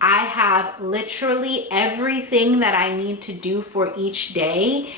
I have literally everything that I need to do for each day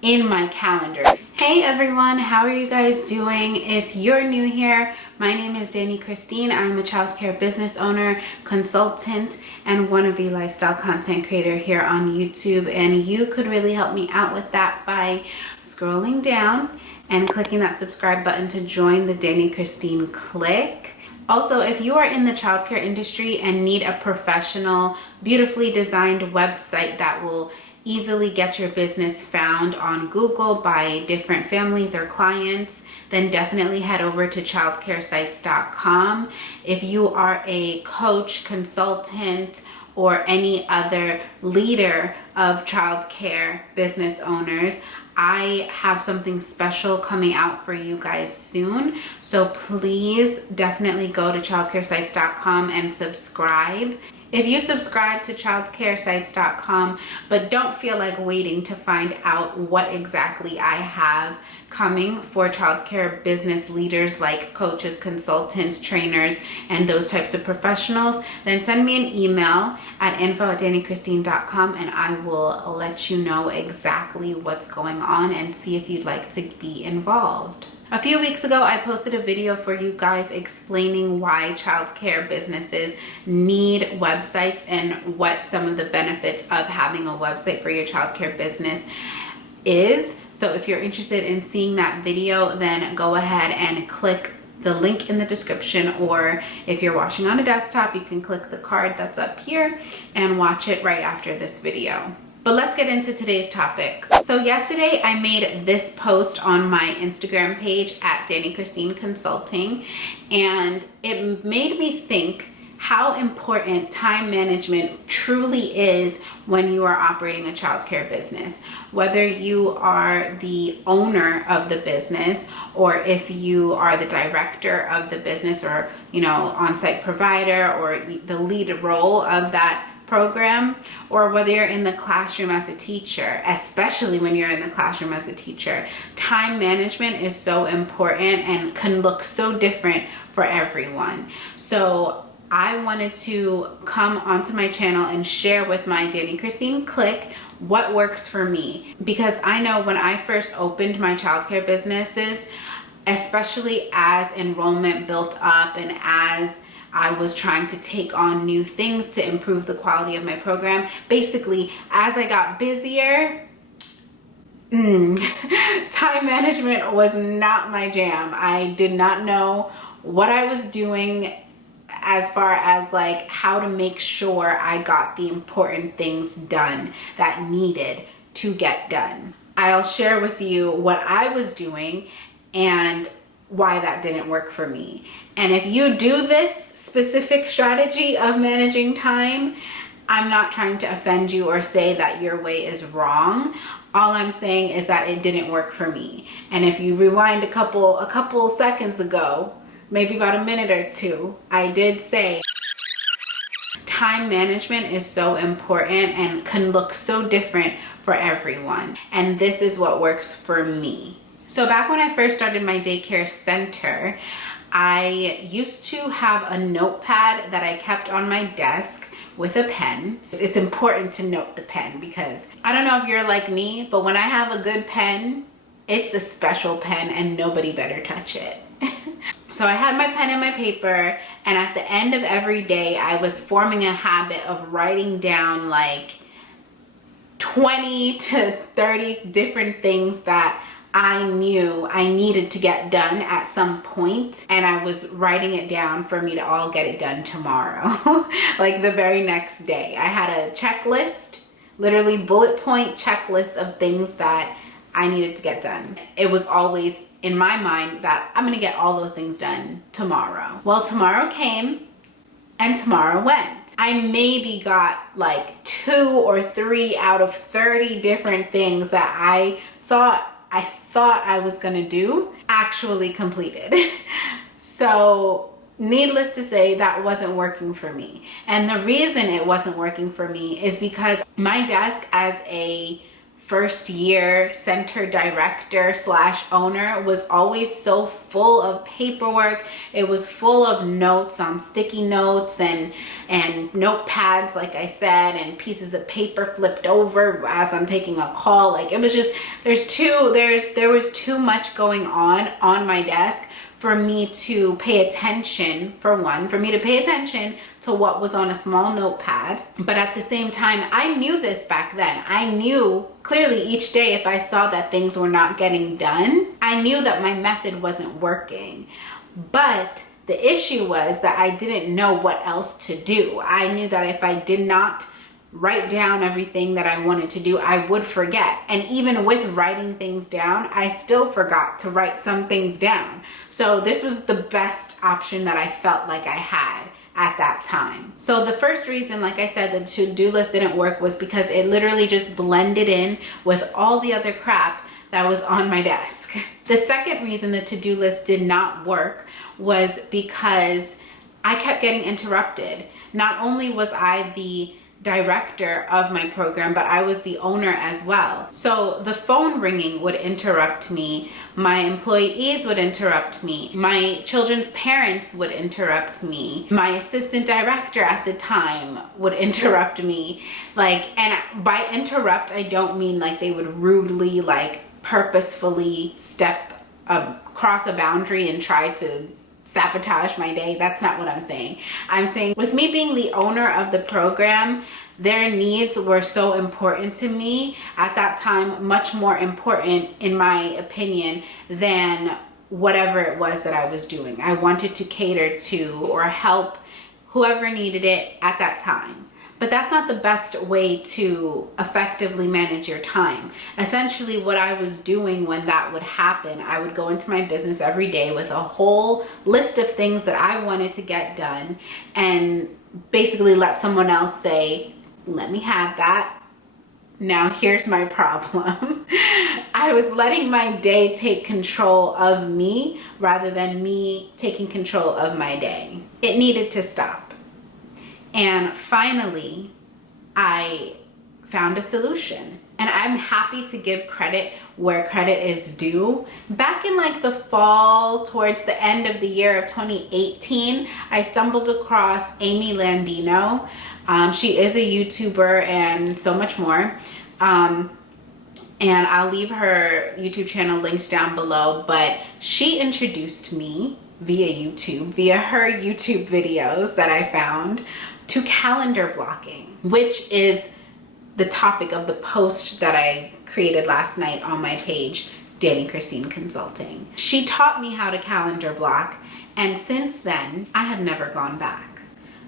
in my calendar. Hey everyone, how are you guys doing? If you're new here, my name is Dani Christine. I'm a childcare business owner, consultant, and wannabe lifestyle content creator here on YouTube. And you could really help me out with that by scrolling down and clicking that subscribe button to join the Dani Christine clique. Also, if you are in the childcare industry and need a professional, beautifully designed website that will easily get your business found on Google by different families or clients, then definitely head over to childcaresites.com. If you are a coach, consultant, or any other leader of childcare business owners, I have something special coming out for you guys soon. So please definitely go to childcaresites.com and subscribe. If you subscribe to childcaresites.com but don't feel like waiting to find out what exactly I have coming for childcare business leaders like coaches, consultants, trainers, and those types of professionals, then send me an email at info@danichristine.com and I will let you know exactly what's going on and see if you'd like to be involved. A few weeks ago, I posted a video for you guys explaining why childcare businesses need websites and what some of the benefits of having a website for your childcare business is. So if you're interested in seeing that video, then go ahead and click the link in the description, or if you're watching on a desktop, you can click the card that's up here and watch it right after this video. But let's get into today's topic. So yesterday I made this post on my Instagram page at Dani Christine Consulting, and it made me think how important time management truly is when you are operating a childcare business. Whether you are the owner of the business, or if you are the director of the business, or on-site provider, or the lead role of that program, or whether you're in the classroom as a teacher, especially when you're in the classroom as a teacher, time management is so important and can look so different for everyone. So I wanted to come onto my channel and share with my Dani Christine clique what works for me, because I know when I first opened my childcare businesses, especially as enrollment built up and as I was trying to take on new things to improve the quality of my program. Basically, as I got busier, time management was not my jam. I did not know what I was doing as far as like how to make sure I got the important things done that needed to get done. I'll share with you what I was doing and why that didn't work for me. And if you do this specific strategy of managing time, I'm not trying to offend you or say that your way is wrong. All I'm saying is that it didn't work for me. And if you rewind a couple seconds ago, maybe about a minute or two, I did say time management is so important and can look so different for everyone. And this is what works for me. So back when I first started my daycare center, I used to have a notepad that I kept on my desk with a pen. It's important to note the pen because I don't know if you're like me, but when I have a good pen, it's a special pen and nobody better touch it. So I had my pen and my paper, and at the end of every day, I was forming a habit of writing down like 20 to 30 different things that I knew I needed to get done at some point, and I was writing it down for me to all get it done tomorrow, like the very next day. I had a checklist, literally bullet point checklist of things that I needed to get done. It was always in my mind that I'm gonna get all those things done tomorrow. Well, tomorrow came and tomorrow went. I maybe got like 2 or 3 out of 30 different things that I thought I was gonna do actually completed. So needless to say, that wasn't working for me. And the reason it wasn't working for me is because my desk as a first year center director slash owner was always so full of paperwork. It was full of notes on sticky notes and notepads, like I said, and pieces of paper flipped over as I'm taking a call. Like, it was just, there was too much going on my desk for me to pay attention, for me to pay attention to what was on a small notepad. But at the same time, I knew this back then. I knew clearly each day if I saw that things were not getting done, I knew that my method wasn't working. But the issue was that I didn't know what else to do. I knew that if I did not write down everything that I wanted to do, I would forget. And even with writing things down, I still forgot to write some things down. So this was the best option that I felt like I had at that time. So the first reason, like I said, the to-do list didn't work was because it literally just blended in with all the other crap that was on my desk. The second reason the to-do list did not work was because I kept getting interrupted. Not only was I the director of my program, but I was the owner as well. So the phone ringing would interrupt me, my employees would interrupt me, my children's parents would interrupt me, my assistant director at the time would interrupt me. Like, and by interrupt, I don't mean like they would rudely, like purposefully step across a boundary and try to sabotage my day. That's not what I'm saying. I'm saying with me being the owner of the program, their needs were so important to me at that time, much more important in my opinion than whatever it was that I was doing. I wanted to cater to or help whoever needed it at that time. But that's not the best way to effectively manage your time. Essentially, what I was doing when that would happen, I would go into my business every day with a whole list of things that I wanted to get done and basically let someone else say, let me have that. Now here's my problem. I was letting my day take control of me rather than me taking control of my day. It needed to stop. And finally, I found a solution. And I'm happy to give credit where credit is due. Back in like the fall, towards the end of the year of 2018, I stumbled across Amy Landino. She is a YouTuber and so much more. And I'll leave her YouTube channel linked down below, but she introduced me via her YouTube videos that I found to calendar blocking, which is the topic of the post that I created last night on my page, Dani Christine Consulting. She taught me how to calendar block, and since then, I have never gone back.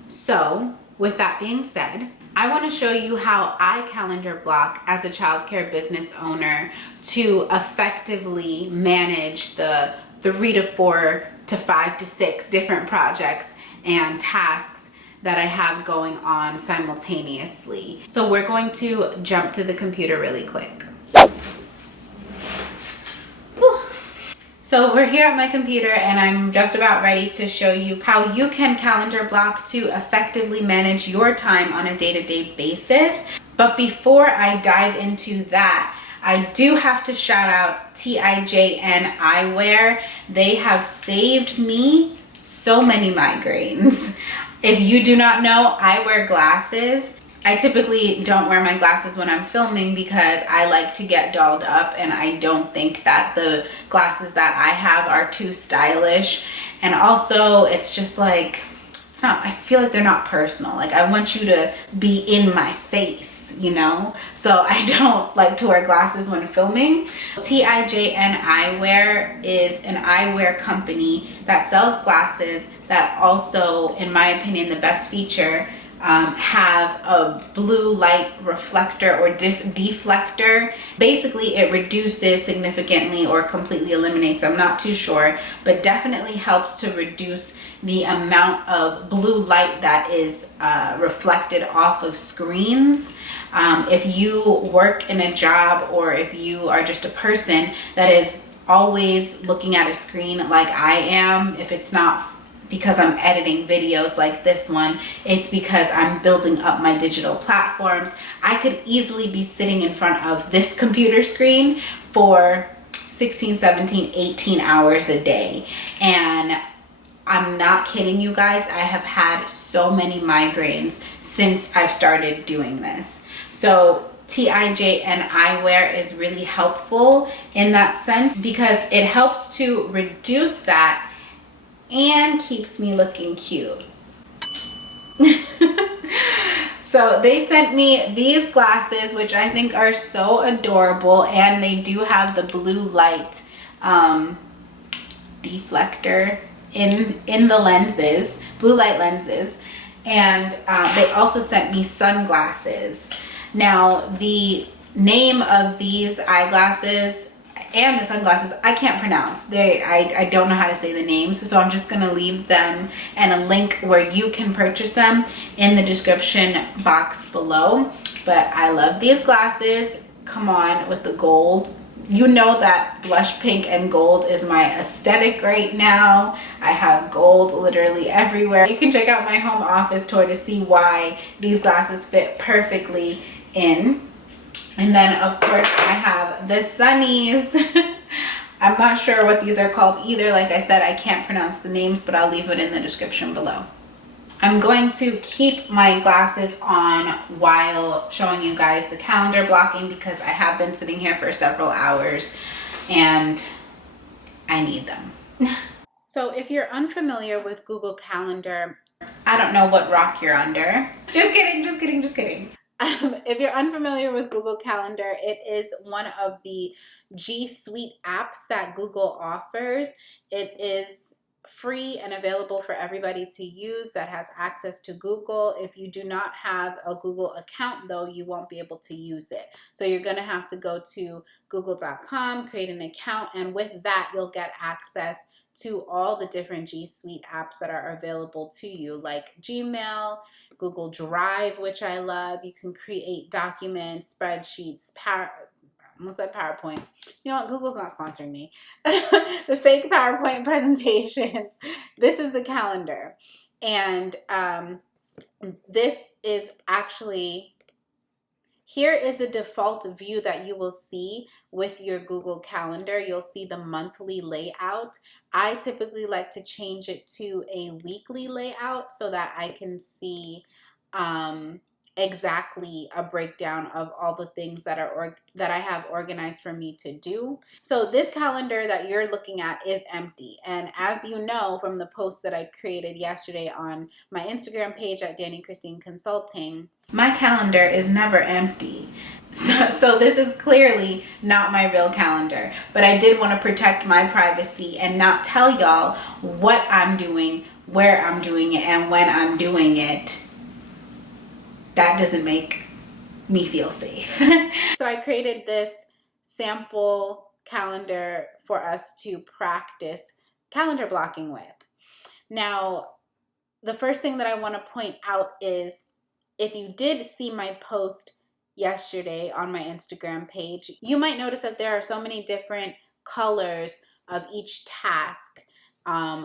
So, with that being said, I want to show you how I calendar block as a childcare business owner to effectively manage the 3 to 4 to 5 to 6 different projects and tasks that I have going on simultaneously. So we're going to jump to the computer really quick. Whew. So we're here at my computer and I'm just about ready to show you how you can calendar block to effectively manage your time on a day-to-day basis. But before I dive into that, I do have to shout out TIJN Eyewear. They have saved me so many migraines. If you do not know, I wear glasses. I typically don't wear my glasses when I'm filming because I like to get dolled up and I don't think that the glasses that I have are too stylish. And also it's just like, it's not, I feel like they're not personal. Like I want you to be in my face, you know? So I don't like to wear glasses when filming. TIJN Eyewear is an eyewear company that sells glasses that also, in my opinion, the best feature, have a blue light reflector or deflector. Basically, it reduces significantly or completely eliminates, I'm not too sure, but definitely helps to reduce the amount of blue light that is reflected off of screens. If you work in a job or if you are just a person that is always looking at a screen like I am, if it's not because I'm editing videos like this one. It's because I'm building up my digital platforms. I could easily be sitting in front of this computer screen for 16, 17, 18 hours a day. And I'm not kidding you guys, I have had so many migraines since I've started doing this. So TIJ and eyewear is really helpful in that sense because it helps to reduce that and keeps me looking cute. So they sent me these glasses, which I think are so adorable, and they do have the blue light deflector in the lenses, blue light lenses. And they also sent me sunglasses. Now, the name of these eyeglasses and the sunglasses, I can't pronounce. I don't know how to say the names, so I'm just gonna leave them and a link where you can purchase them in the description box below. But I love these glasses. Come on with the gold. You know that blush pink and gold is my aesthetic right now. I have gold literally everywhere. You can check out my home office tour to see why these glasses fit perfectly in. And then of course I have the sunnies. I'm not sure what these are called either. Like I said, I can't pronounce the names, but I'll leave it in the description below. I'm going to keep my glasses on while showing you guys the calendar blocking because I have been sitting here for several hours and I need them. So if you're unfamiliar with Google Calendar, I don't know what rock you're under. Just kidding, just kidding, just kidding. If you're unfamiliar with Google Calendar, it is one of the G Suite apps that Google offers. It is free and available for everybody to use that has access to Google. If you do not have a Google account though, you won't be able to use it. So you're going to have to go to google.com, create an account, and with that you'll get access to all the different G Suite apps that are available to you, like Gmail, Google Drive, which I love. You can create documents, spreadsheets, almost said PowerPoint. You know what? Google's not sponsoring me. The fake PowerPoint presentations. This is the calendar. And this is actually, here is a default view that you will see with your Google Calendar. You'll see the monthly layout. I typically like to change it to a weekly layout so that I can see exactly a breakdown of all the things that I have organized for me to do. So this calendar that you're looking at is empty. And as you know from the post that I created yesterday on my Instagram page at Dani Christine Consulting, my calendar is never empty. So this is clearly not my real calendar, but I did want to protect my privacy and not tell y'all what I'm doing, where I'm doing it, and when I'm doing it. That doesn't make me feel safe. So I created this sample calendar for us to practice calendar blocking with. Now, the first thing that I want to point out is if you did see my post yesterday on my Instagram page, you might notice that there are so many different colors of each task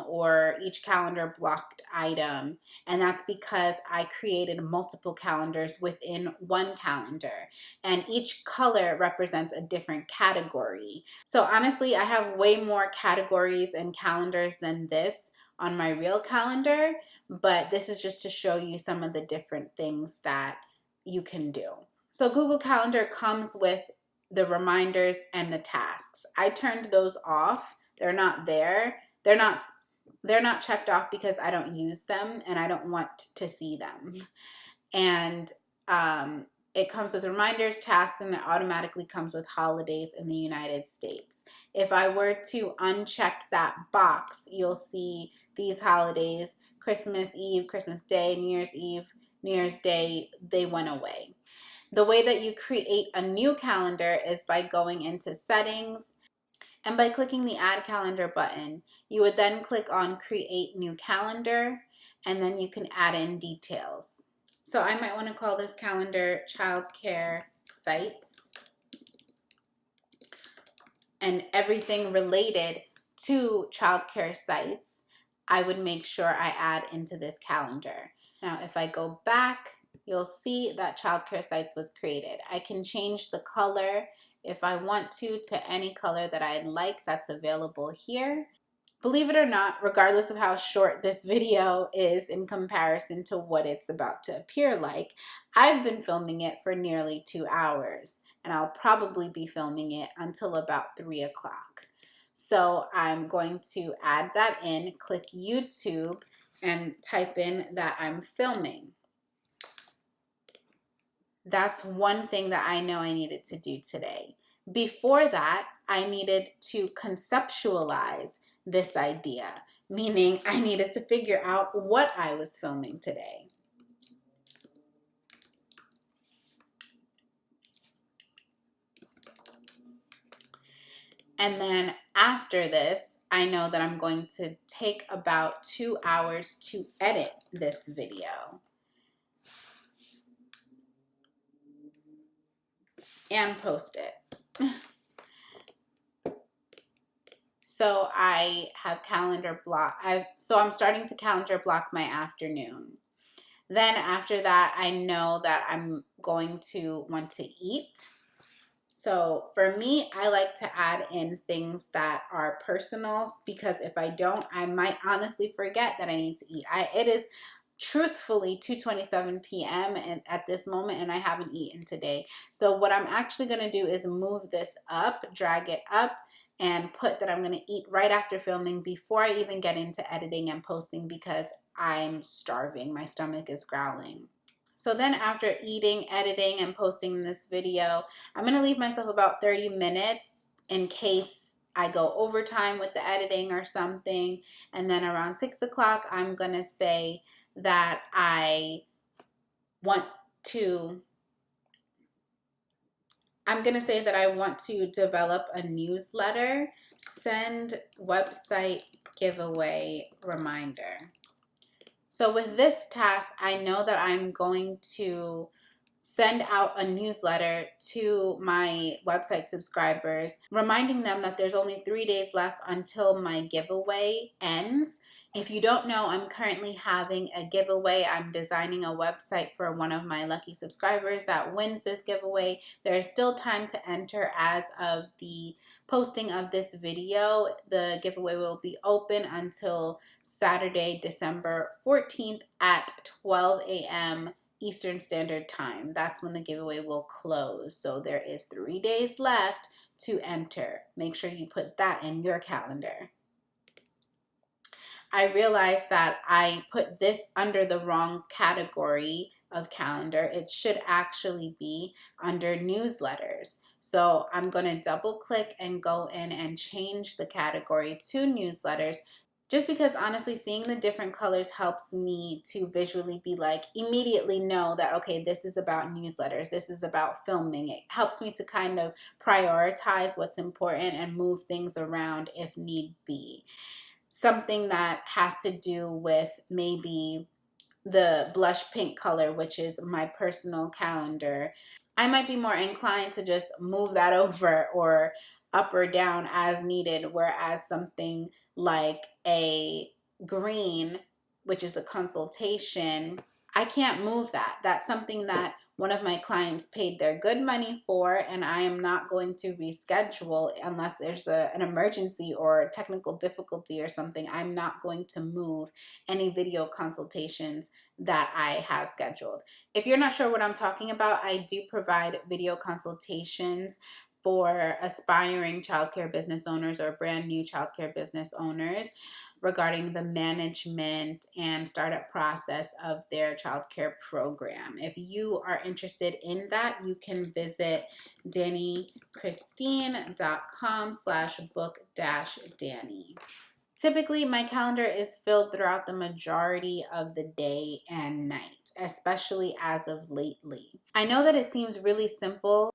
or each calendar blocked item. And that's because I created multiple calendars within one calendar. And each color represents a different category. So honestly, I have way more categories and calendars than this on my real calendar, but this is just to show you some of the different things that you can do. So Google Calendar comes with the reminders and the tasks. I turned those off. They're not there. They're not checked off because I don't use them and I don't want to see them. And it comes with reminders, tasks, and it automatically comes with holidays in the United States. If I were to uncheck that box, you'll see these holidays: Christmas Eve, Christmas Day, New Year's Eve, New Year's Day, they went away. The way that you create a new calendar is by going into settings and by clicking the add calendar button. You would then click on create new calendar and then you can add in details. So I might want to call this calendar Childcare Sites and everything related to childcare sites. I would make sure I add into this calendar. Now, if I go back, you'll see that Childcare Sites was created. I can change the color if I want to any color that I'd like. That's available here. Believe it or not, regardless of how short this video is in comparison to what it's about to appear like, I've been filming it for nearly 2 hours, and I'll probably be filming it until about 3 o'clock. So I'm going to add that in, click YouTube, and type in that I'm filming. That's one thing that I know I needed to do today. Before that, I needed to conceptualize this idea, meaning I needed to figure out what I was filming today. And then after this, I know that I'm going to take about 2 hours to edit this video and post it. So I have calendar block. So I'm starting to calendar block my afternoon. Then after that, I know that I'm going to want to eat. So for me, I like to add in things that are personals, because if I don't, I might honestly forget that I need to eat. It is truthfully 2:27 p.m. and at this moment, and I haven't eaten today. So what I'm actually going to do is move this up, drag it up, and put that I'm going to eat right after filming before I even get into editing and posting, because I'm starving. My stomach is growling. So then after eating, editing, and posting this video, I'm going to leave myself about 30 minutes in case I go overtime with the editing or something. And then around 6 o'clock, I'm going to say that I want to develop a newsletter, send website giveaway reminder. So with this task, I know that I'm going to send out a newsletter to my website subscribers, reminding them that there's only 3 days left until my giveaway ends. If you don't know, I'm currently having a giveaway. I'm designing a website for one of my lucky subscribers that wins this giveaway. There is still time to enter as of the posting of this video. The giveaway will be open until Saturday, December 14th at 12 a.m. Eastern Standard Time. That's when the giveaway will close. So there is 3 days left to enter. Make sure you put that in your calendar. I realized that I put this under the wrong category of calendar. It should actually be under newsletters. So I'm going to double click and go in and change the category to newsletters, just because honestly seeing the different colors helps me to visually be like, immediately know that, okay, this is about newsletters, this is about filming. It helps me to kind of prioritize what's important and move things around if need be. Something that has to do with maybe the blush pink color, which is my personal calendar, I might be more inclined to just move that over or up or down as needed, whereas something like a green, which is the consultation, I can't move that. That's something that one of my clients paid their good money for, and I am not going to reschedule unless there's an emergency or technical difficulty or something. I'm not going to move any video consultations that I have scheduled. If you're not sure what I'm talking about, I do provide video consultations for aspiring childcare business owners or brand new childcare business owners regarding the management and startup process of their childcare program. If you are interested in that, you can visit DaniChristine.com/book-Dani. Typically, my calendar is filled throughout the majority of the day and night, especially as of lately. I know that it seems really simple,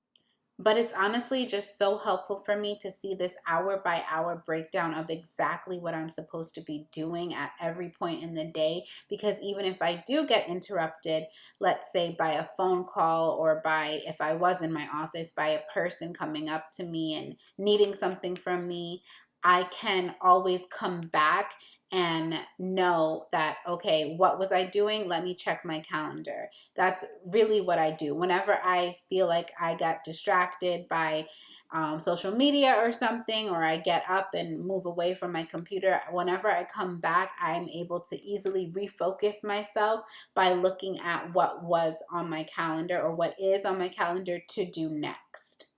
but it's honestly just so helpful for me to see this hour by hour breakdown of exactly what I'm supposed to be doing at every point in the day. Because even if I do get interrupted, let's say by a phone call or by, if I was in my office, by a person coming up to me and needing something from me, I can always come back and know that, okay, what was I doing? Let me check my calendar. That's really what I do. Whenever I feel like I got distracted by social media or something, or I get up and move away from my computer, whenever I come back, I'm able to easily refocus myself by looking at what was on my calendar or what is on my calendar to do next.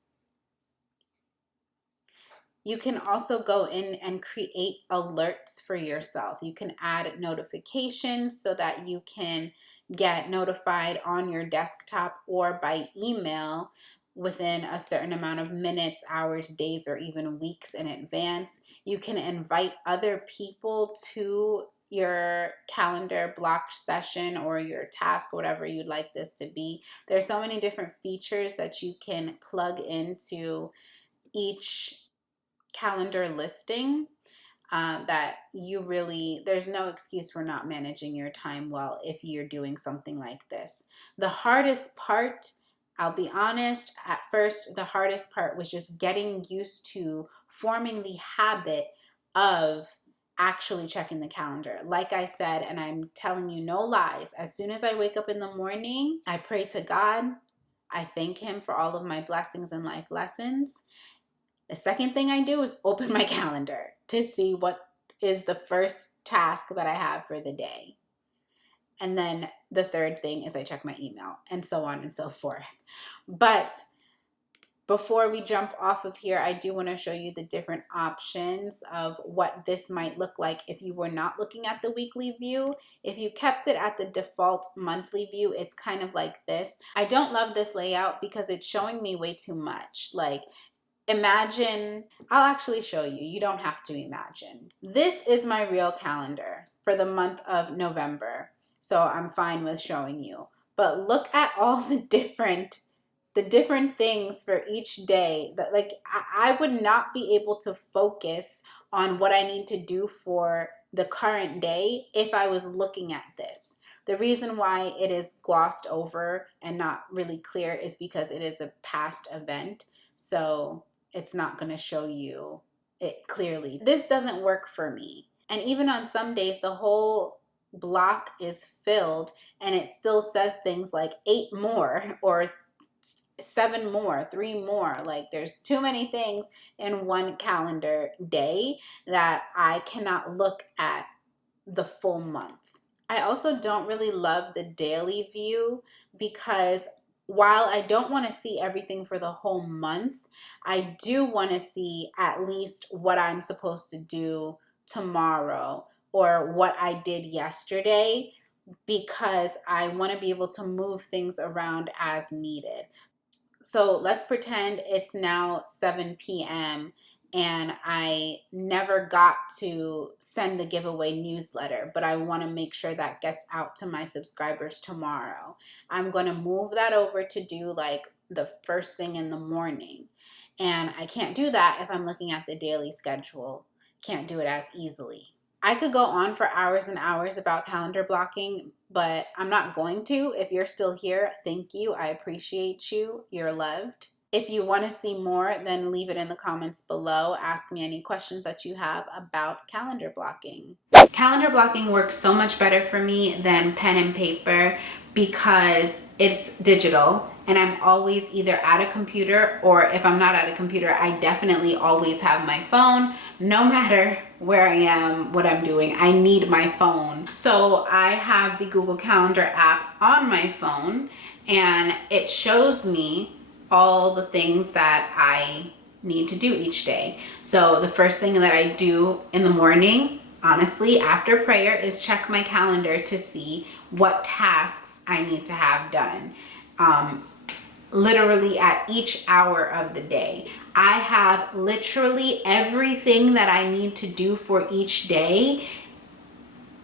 You can also go in and create alerts for yourself. You can add notifications so that you can get notified on your desktop or by email within a certain amount of minutes, hours, days, or even weeks in advance. You can invite other people to your calendar blocked session or your task, whatever you'd like this to be. There's so many different features that you can plug into each calendar listing that there's no excuse for not managing your time well if you're doing something like this. The hardest part, I'll be honest, at first, the hardest part was just getting used to forming the habit of actually checking the calendar. Like I said, and I'm telling you no lies, as soon as I wake up in the morning, I pray to God. I thank Him for all of my blessings and life lessons. The second thing I do is open my calendar to see what is the first task that I have for the day. And then the third thing is I check my email, and so on and so forth. But before we jump off of here, I do want to show you the different options of what this might look like if you were not looking at the weekly view. If you kept it at the default monthly view, it's kind of like this. I don't love this layout because it's showing me way too much. Like, imagine, I'll actually show you. You don't have to imagine. This is my real calendar for the month of November. So I'm fine with showing you. But look at all the different things for each day. That, like, I would not be able to focus on what I need to do for the current day if I was looking at this. The reason why it is glossed over and not really clear is because it is a past event. So it's not going to show you it clearly. This doesn't work for me. And even on some days, the whole block is filled and it still says things like 8 more or 7 more, 3 more. Like, there's too many things in one calendar day that I cannot look at the full month. I also don't really love the daily view because while I don't want to see everything for the whole month, I do want to see at least what I'm supposed to do tomorrow or what I did yesterday, because I want to be able to move things around as needed. So let's pretend it's now 7 p.m. and I never got to send the giveaway newsletter, but I want to make sure that gets out to my subscribers tomorrow. I'm going to move that over to do like the first thing in the morning. And I can't do that if I'm looking at the daily schedule. Can't do it as easily. I could go on for hours and hours about calendar blocking, but I'm not going to. If you're still here, thank you. I appreciate you. You're loved. If you want to see more, then leave it in the comments below. Ask me any questions that you have about calendar blocking. Calendar blocking works so much better for me than pen and paper because it's digital and I'm always either at a computer, or if I'm not at a computer, I definitely always have my phone. No matter where I am, what I'm doing, I need my phone. So I have the Google Calendar app on my phone and it shows me all the things that I need to do each day. So the first thing that I do in the morning, honestly, after prayer, is check my calendar to see what tasks I need to have done. Literally at each hour of the day. I have literally everything that I need to do for each day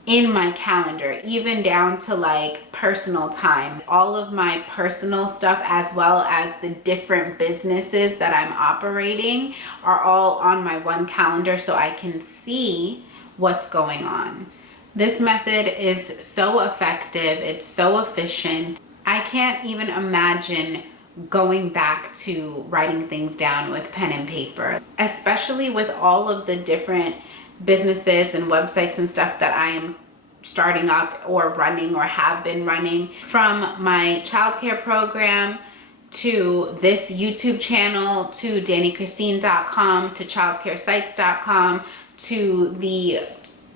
in my calendar, even down to like personal time. All of my personal stuff, as well as the different businesses that I'm operating, are all on my one calendar so I can see what's going on. This method is so effective. It's so efficient. I can't even imagine going back to writing things down with pen and paper, especially with all of the different businesses and websites and stuff that I am starting up or running or have been running, from my childcare program to this YouTube channel to DaniChristine.com to childcaresites.com to the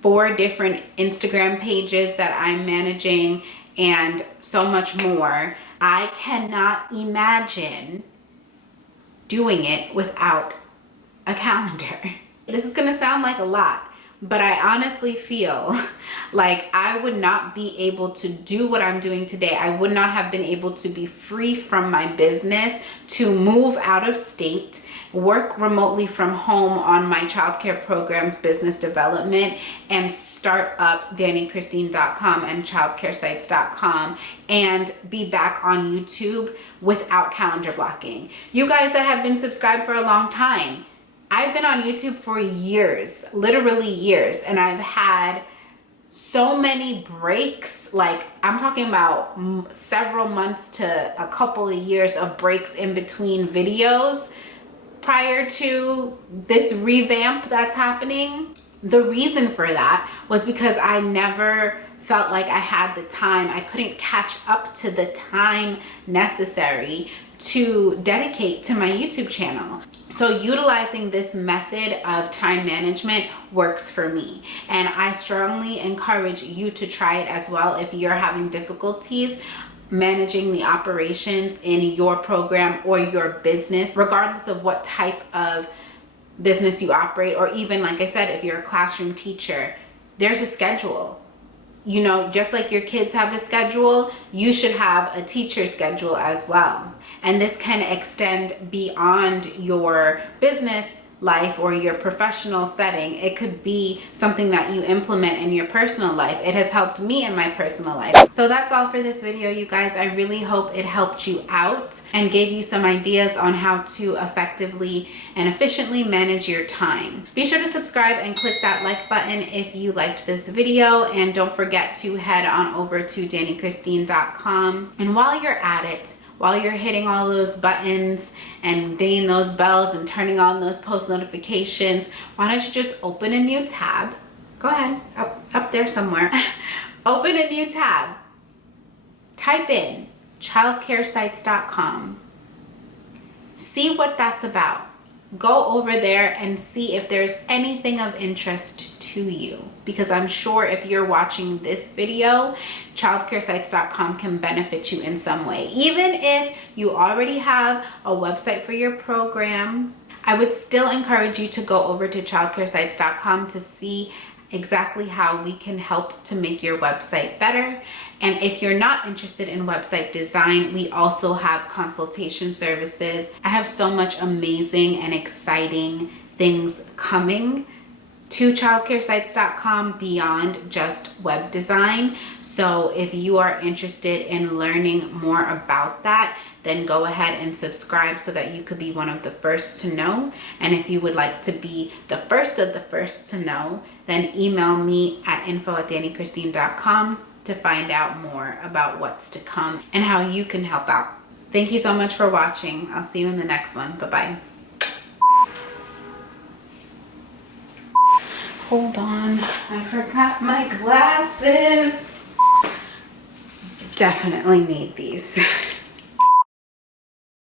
4 different Instagram pages that I'm managing and so much more. I cannot imagine doing it without a calendar. This is gonna sound like a lot, but I honestly feel like I would not be able to do what I'm doing today. I would not have been able to be free from my business, to move out of state, work remotely from home on my childcare program's business development, and start up DaniChristine.com and childcaresites.com and be back on YouTube without calendar blocking. You guys that have been subscribed for a long time, I've been on YouTube for years, literally years, and I've had so many breaks. Like, I'm talking about several months to a couple of years of breaks in between videos prior to this revamp that's happening. The reason for that was because I never felt like I had the time. I couldn't catch up to the time necessary to dedicate to my YouTube channel. So utilizing this method of time management works for me, and I strongly encourage you to try it as well if you're having difficulties managing the operations in your program or your business, regardless of what type of business you operate, or even, like I said, if you're a classroom teacher, there's a schedule. You know, just like your kids have a schedule, you should have a teacher schedule as well. And this can extend beyond your business life or your professional setting. It could be something that you implement in your personal life. It has helped me in my personal life. So that's all for this video, you guys. I really hope it helped you out and gave you some ideas on how to effectively and efficiently manage your time. Be sure to subscribe and click that like button if you liked this video, and don't forget to head on over to DaniChristine.com. And while you're at it, while you're hitting all those buttons and dinging those bells and turning on those post notifications, why don't you just open a new tab? Go ahead, up there somewhere. Open a new tab. Type in childcaresites.com. See what that's about. Go over there and see if there's anything of interest to you, because I'm sure if you're watching this video, childcaresites.com can benefit you in some way. Even if you already have a website for your program, I would still encourage you to go over to childcaresites.com to see exactly how we can help to make your website better. And if you're not interested in website design, we also have consultation services. I have so much amazing and exciting things coming to childcaresites.com beyond just web design. So if you are interested in learning more about that, then go ahead and subscribe so that you could be one of the first to know. And if you would like to be the first of the first to know, then email me at info@DaniChristine.com to find out more about what's to come and how you can help out. Thank you so much for watching. I'll see you in the next one. Bye-bye. Hold on, I forgot my glasses. Definitely need these.